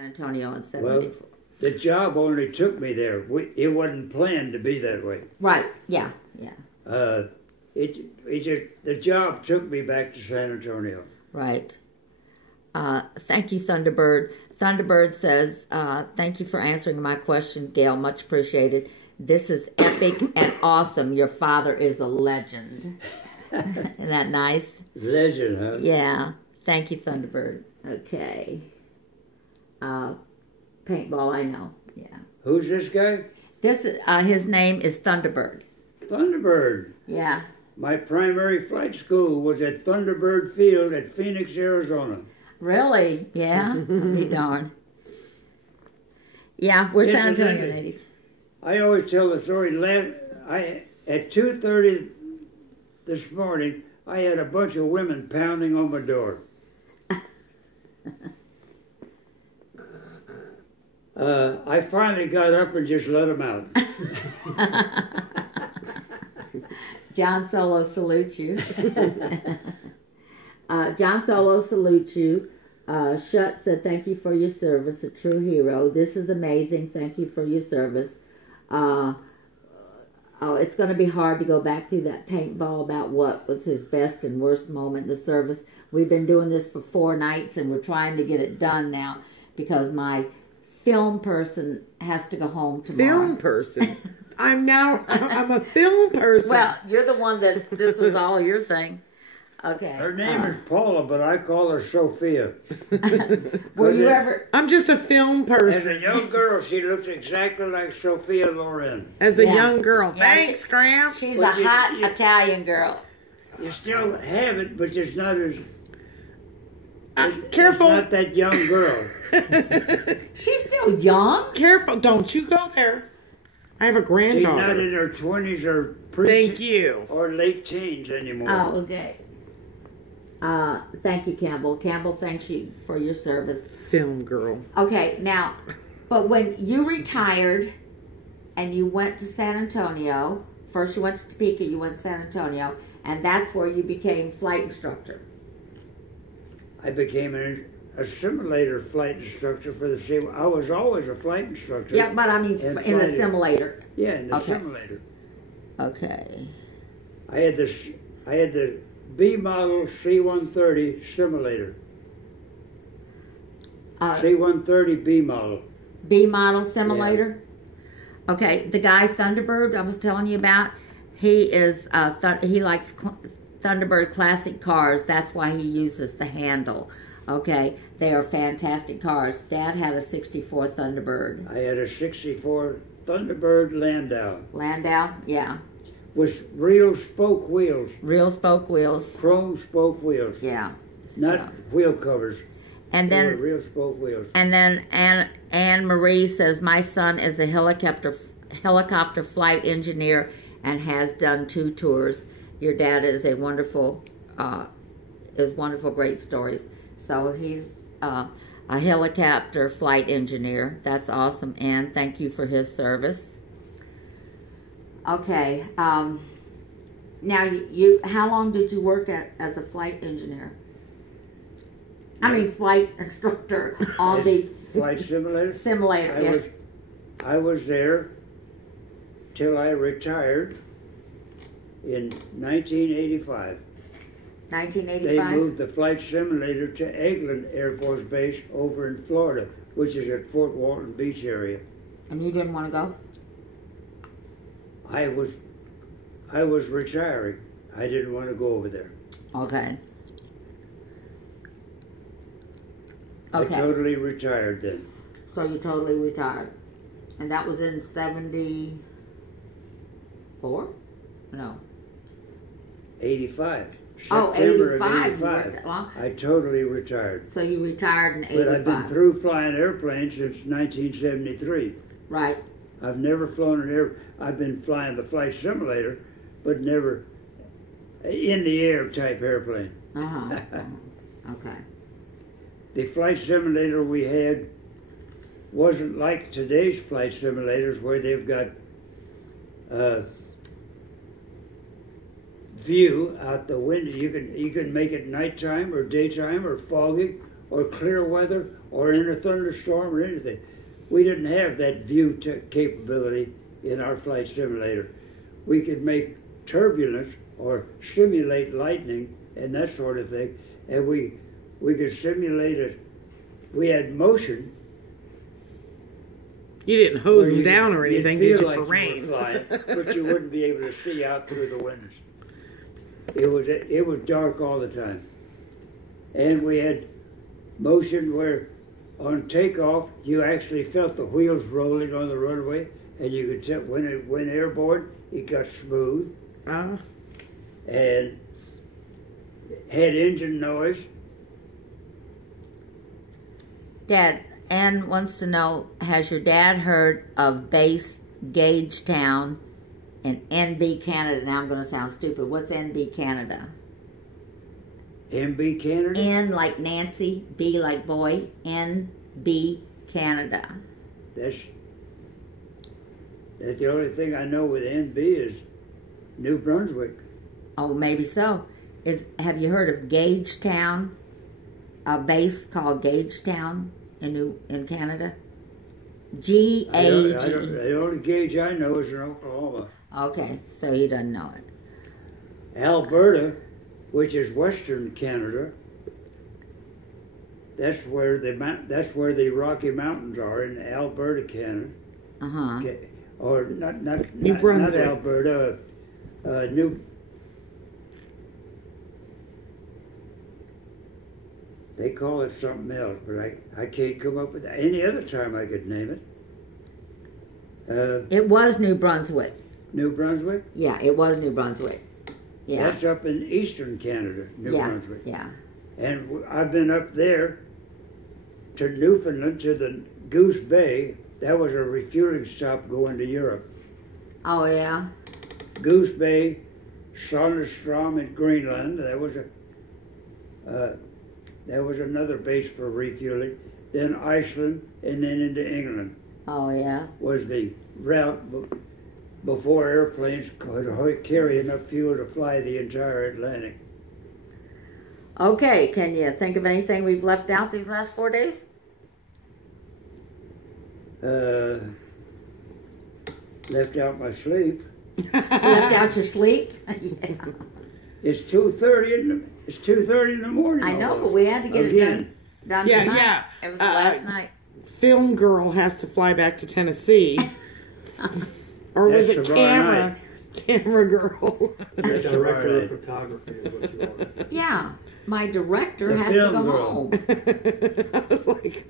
San Antonio in '74. Well, the job only took me there. It wasn't planned to be that way. Right. Yeah. Yeah. The job took me back to San Antonio. Right. Thank you, Thunderbird. Thunderbird says, thank you for answering my question, Gail. Much appreciated. This is epic and awesome. Your father is a legend. Isn't that nice? Legend, huh? Yeah. Thank you, Thunderbird. Okay. Paintball, I know. Yeah. Who's this guy? His name is Thunderbird. Thunderbird. Yeah. My primary flight school was at Thunderbird Field at Phoenix, Arizona. Really? Yeah? Be darn. Yeah, we're San Antonio natives. I always tell the story. At 2:30 this morning, I had a bunch of women pounding on my door. I finally got up and just let them out. John Solo salutes you. John Solo salutes you. Shut said, thank you for your service, a true hero. This is amazing. Thank you for your service. It's going to be hard to go back through that paintball about what was his best and worst moment in the service. We've been doing this for 4 nights, and we're trying to get it done now because my film person has to go home tomorrow. Film person? I'm a film person. Well, you're the one that this was all your thing. Okay. Her name is Paula, but I call her Sophia. Were you ever? I'm just a film person. As a young girl, she looks exactly like Sophia Loren. As a young girl. Yeah, Thanks, Gramps. She's a hot Italian girl. You still have it, but it's not as... Careful. It's not that young girl. She's still young. Careful. Don't you go there. I have a granddaughter. She's not in her 20s or Thank you. Or late teens anymore. Oh, okay. Thank you, Campbell. Campbell, thanks you for your service. Film girl. Okay, now, but when you retired and you went to San Antonio, first you went to Topeka, you went to San Antonio, and that's where you became flight instructor. I became a simulator flight instructor for the sea. I was always a flight instructor. Yeah, but I mean in a simulator. Yeah, in the simulator. Okay. I had the B model C-130 simulator. C-130 B model. B model simulator. Yeah. Okay, the guy Thunderbird I was telling you about, he likes Thunderbird classic cars. That's why he uses the handle. Okay, they are fantastic cars. Dad had a '64 Thunderbird. I had a '64 Thunderbird Landau. Landau, yeah. With real spoke wheels. Real spoke wheels. Chrome spoke wheels. Yeah. Not wheel covers. And then real spoke wheels. And then Anne Marie says, my son is a helicopter flight engineer and has done 2 tours. Your dad is a wonderful, great stories. So he's a helicopter flight engineer. That's awesome, Anne. Thank you for his service. Okay. Now, how long did you work as a flight engineer? I mean, flight instructor on the flight simulator. Simulator. I was there till I retired in 1985. 1985. They moved the flight simulator to Eglin Air Force Base over in Florida, which is at Fort Walton Beach area. And you didn't want to go? I was retiring. I didn't want to go over there. Okay. I totally retired then. So you totally retired. And that was in 74? No. 85. September 85. I totally retired. So you retired in 85. But I've been through flying airplanes since 1973. Right. I've never flown an air. I've been flying the flight simulator, but never in the air type airplane. Okay. The flight simulator we had wasn't like today's flight simulators where they've got view out the window. You can make it nighttime or daytime or foggy or clear weather or in a thunderstorm or anything. We didn't have that view capability in our flight simulator. We could make turbulence or simulate lightning and that sort of thing, and we could simulate it. We had motion. You didn't hose them down or you'd anything, feel did you, like for you rain? were flying, but you wouldn't be able to see out through the windows. It was dark all the time. And we had motion where on takeoff you actually felt the wheels rolling on the runway, and you could tell when it went airborne, it got smooth. And had engine noise. Dad, Ann wants to know, has your dad heard of base Gagetown in NB, Canada? Now I'm going to sound stupid. What's NB, Canada? NB, Canada? N like Nancy, B like boy, NB, Canada. That's the only thing I know with NB is New Brunswick. Oh, maybe so. Have you heard of Gagetown? A base called Gagetown in Canada? G-A-G. The only gauge I know is in Oklahoma. Okay, so he doesn't know it. Alberta, which is Western Canada, that's where the Rocky Mountains are in Alberta, Canada. Uh-huh. Or not New Brunswick. Not Alberta. They call it something else, but I can't come up with any other time I could name it. It was New Brunswick. New Brunswick? Yeah, it was New Brunswick. Yeah. That's up in eastern Canada, New Brunswick. Yeah. And I've been up there to Newfoundland, to the Goose Bay. That was a refueling stop going to Europe. Oh, yeah? Goose Bay, Sonderstrom in Greenland. That was another base for refueling. Then Iceland, and then into England. Oh, yeah? Was the route before airplanes could carry enough fuel to fly the entire Atlantic. Okay, can you think of anything we've left out these last 4 days? Left out my sleep. Left out your sleep? Yeah. It's 2:30 in the morning. I know, almost. but we had to get it done Yeah, tonight. yeah. It was last night. Film girl has to fly back to Tennessee. Or was That's it tomorrow night. camera girl? That's Director right. of photography is what you are. Yeah, my director The has to film go girl. home. I was like,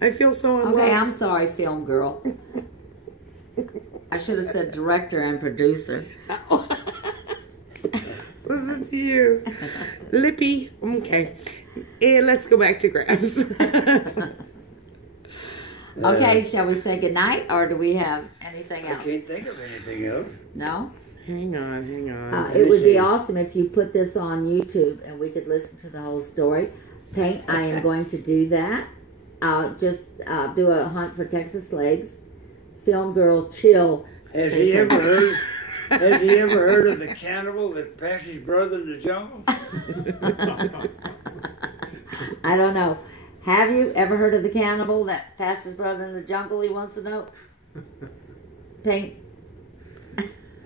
I feel so unloved. Okay, I'm sorry, film girl. I should have said director and producer. Listen to you. Lippy. Okay. And let's go back to Grabs. Okay, shall we say goodnight, or do we have anything I else? can't think of anything else. No? Hang on. It would be awesome if you put this on YouTube and we could listen to the whole story. Paint, I am going to do that. I'll just do a hunt for Texas legs. Film girl, chill. Has he ever heard of the cannibal that passed his brother in the jungle? I don't know. Have you ever heard of the cannibal that passed his brother in the jungle? He wants to know. Paint.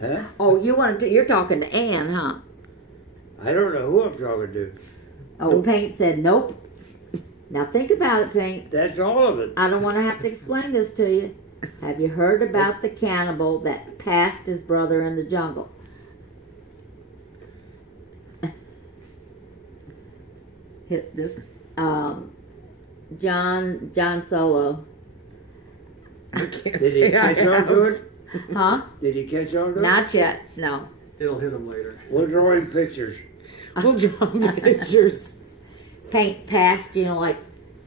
Huh? Oh, you're talking to Ann, huh? I don't know who I'm talking to. Oh, Paint said nope. Now think about it, Paint. That's all of it. I don't want to have to explain this to you. Have you heard about the cannibal that passed his brother in the jungle? This, John Solo. I can't Did he say I catch on to have. it? Huh? Did he catch on to it? Not yet, no. It'll hit him later. We're drawing pictures. We'll draw pictures. Paint passed, like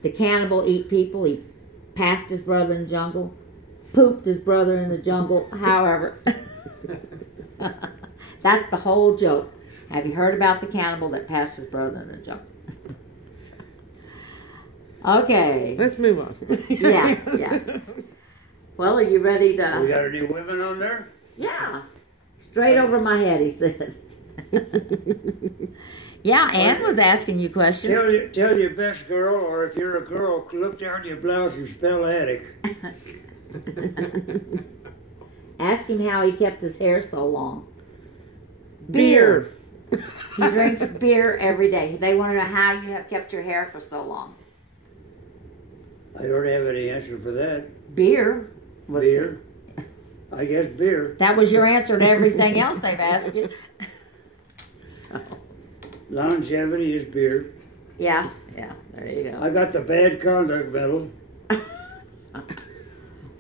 the cannibal eat people. He passed his brother in the jungle, pooped his brother in the jungle, however. That's the whole joke. Have you heard about the cannibal that passed his brother in the jungle? Okay. Let's move on. Yeah. Well, are you ready to... We got any women on there? Yeah. Straight over my head, he said. Yeah, Ann was asking you questions. Tell your best girl, or if you're a girl, look down your blouse and spell attic. Ask him how he kept his hair so long. Beer. He drinks beer every day. They want to know how you have kept your hair for so long. I don't have any answer for that. Beer. Beer. I guess beer. That was your answer to everything else they've asked you. So. Longevity is beer. Yeah, there you go. I got the bad conduct medal.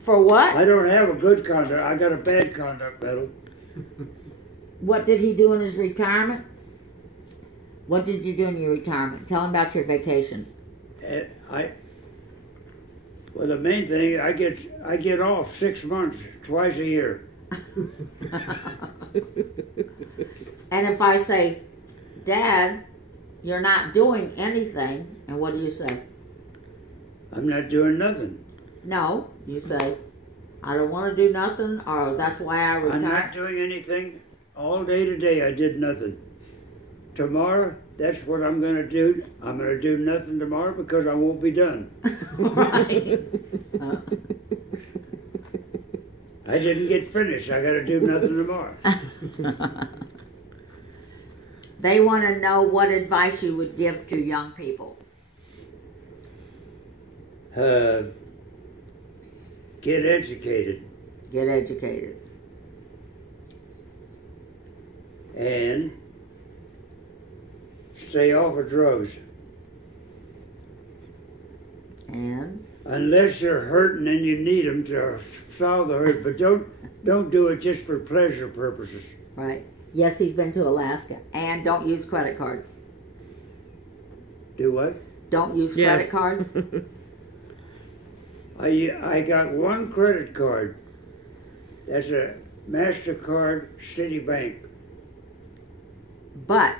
For what? I don't have a good conduct. I got a bad conduct medal. What did he do in his retirement? What did you do in your retirement? Tell him about your vacation. Well, the main thing, I get off 6 months, twice a year. And if I say, Dad, you're not doing anything, and what do you say? I'm not doing nothing. No, you say, I don't want to do nothing, or that's why I retired. I'm not doing anything. All day today, I did nothing. Tomorrow, that's what I'm going to do. I'm going to do nothing tomorrow because I won't be done. Right. I didn't get finished. I got to do nothing tomorrow. They want to know what advice you would give to young people. Get educated. Get educated. And stay off of drugs. And? Unless you're hurting and you need them to solve the hurt, but don't do it just for pleasure purposes. Right. Yes, he's been to Alaska. And don't use credit cards. Do what? Don't use credit cards. I got one credit card. That's a MasterCard Citibank. But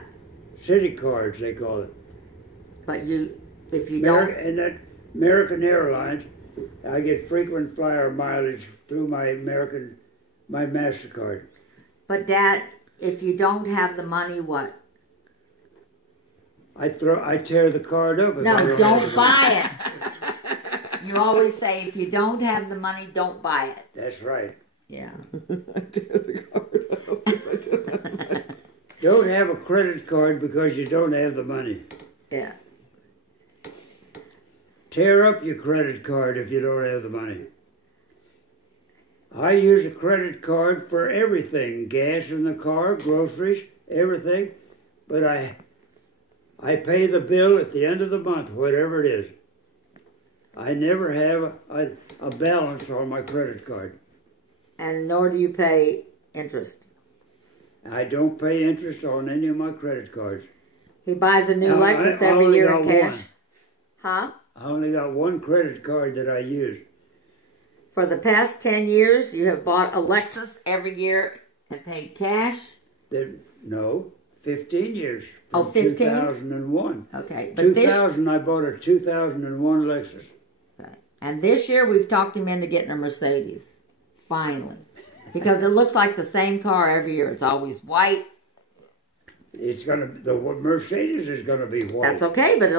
City cards, they call it. But if you don't... And that American Airlines, I get frequent flyer mileage through my MasterCard. But Dad, if you don't have the money, what? I tear the card up. No, don't buy it. You always say, if you don't have the money, don't buy it. That's right. Yeah. I tear the card up. Don't have a credit card because you don't have the money. Yeah. Tear up your credit card if you don't have the money. I use a credit card for everything. Gas in the car, groceries, everything. But I pay the bill at the end of the month, whatever it is. I never have a balance on my credit card. And nor do you pay interest. I don't pay interest on any of my credit cards. He buys a new Lexus every year in cash. Huh? I only got one credit card that I use. For the past 10 years, you have bought a Lexus every year and paid cash? No, 15 years. Oh, 15? 2001. Okay. But 2000, I bought a 2001 Lexus. Okay. And this year, we've talked him into getting a Mercedes. Finally. Because it looks like the same car every year. It's always white. The Mercedes is gonna be white. That's okay, but it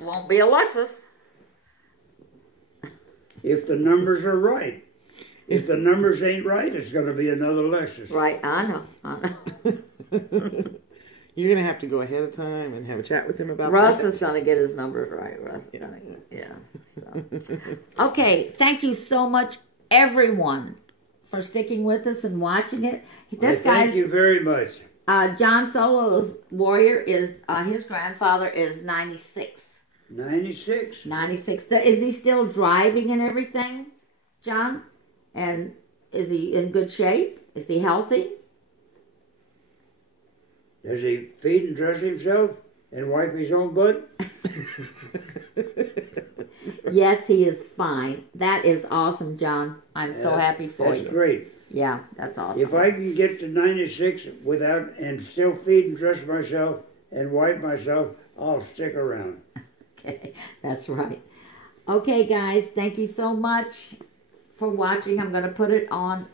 won't be a Lexus. If the numbers are right. If the numbers ain't right, it's gonna be another Lexus. Right, I know. You're gonna have to go ahead of time and have a chat with him about Russ that. is gonna get his numbers right. Russ, So. Okay, thank you so much, everyone, for sticking with us and watching it. Thank you very much. John Solo's Warrior is, his grandfather is 96. 96. 96. Is he still driving and everything, John? And is he in good shape? Is he healthy? Does he feed and dress himself and wipe his own butt? Yes, he is fine. That is awesome, John. I'm so happy for you. That's great. Yeah, that's awesome. If I can get to 96 and still feed and dress myself and wipe myself, I'll stick around. Okay, that's right. Okay, guys, thank you so much for watching. I'm going to put it on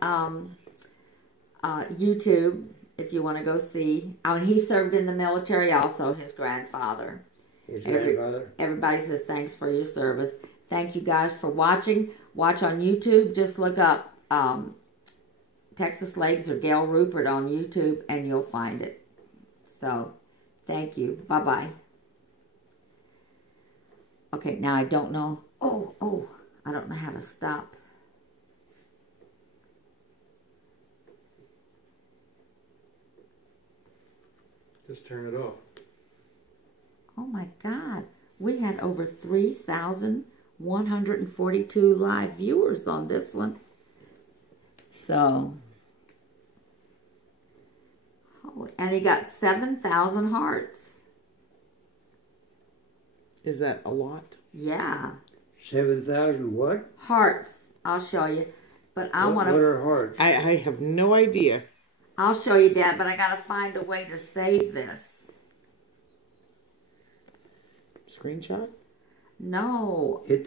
YouTube, if you want to go see. Oh, and he served in the military also, his grandfather. His grandfather. Everybody says thanks for your service. Thank you guys for watching. Watch on YouTube. Just look up Texas Legs or Gail Rupert on YouTube and you'll find it. So, thank you. Bye-bye. Okay, now I don't know. Oh, I don't know how to stop. Just turn it off. Oh my God. We had over 3,142 live viewers on this one. So, and he got 7,000 hearts. Is that a lot? Yeah. 7,000 what? Hearts. I'll show you. But I want What to... are hearts? I have no idea. I'll show you that, but I got to find a way to save this. Screenshot? No. Hit the